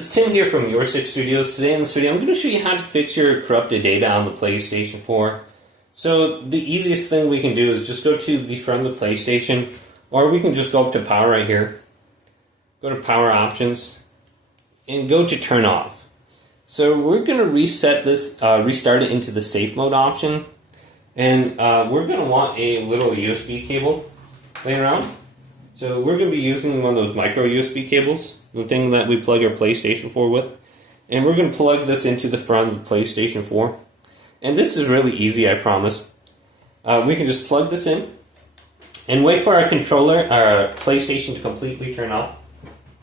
is Tim here from Your Six Studios. Today in this video I'm going to show you how to fix your corrupted data on the PlayStation 4. So the easiest thing we can do is just go to the front of the PlayStation, or we can just go up to power right here. Go to power options and go to turn off. So we're going to reset this, restart it into the safe mode option, and we're going to want a little USB cable laying around. So we're going to be using one of those micro USB cables, the thing that we plug our PlayStation 4 with, and we're going to plug this into the front of the PlayStation 4. And this is really easy, I promise. We can just plug this in and wait for our controller, our PlayStation to completely turn off.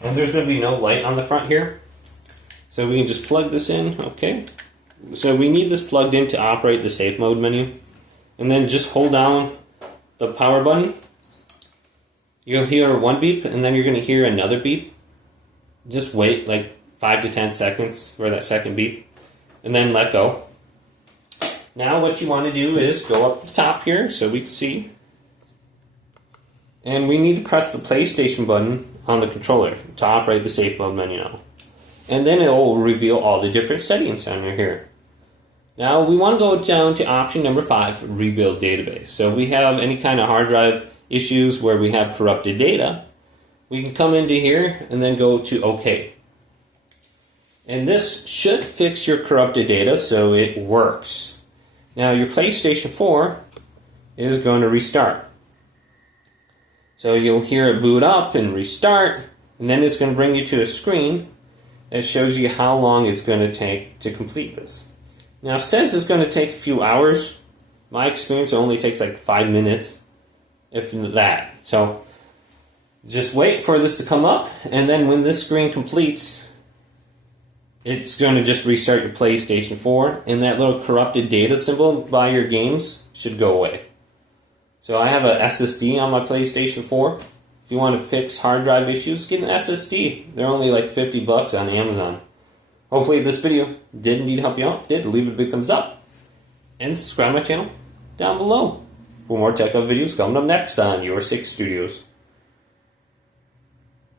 And there's going to be no light on the front here. So we can just plug this in, okay. So we need this plugged in to operate the safe mode menu. And then just hold down the power button. You'll hear one beep, and then you're going to hear another beep. Just wait like 5 to 10 seconds for that second beep, and then let go. Now what you want to do is go up the top here so we can see. And we need to press the PlayStation button on the controller to operate the safe mode menu now. And then it will reveal all the different settings under here. Now we want to go down to option number 5, rebuild database. So if we have any kind of hard drive issues where we have corrupted data, we can come into here and then go to OK. And this should fix your corrupted data so it works. Now your PlayStation 4 is going to restart. So you'll hear it boot up and restart, and then it's going to bring you to a screen that shows you how long it's going to take to complete this. Now it says it's going to take a few hours. My experience, it only takes like 5 minutes, if that. So just wait for this to come up, and then when this screen completes, it's going to just restart your PlayStation 4, and that little corrupted data symbol by your games should go away. So I have a SSD on my PlayStation 4. If you want to fix hard drive issues, get an SSD. They're only like $50 on Amazon. Hopefully this video did indeed help you out. If it did, leave a big thumbs up, and subscribe to my channel down below for more tech videos coming up next on Your Six Studios.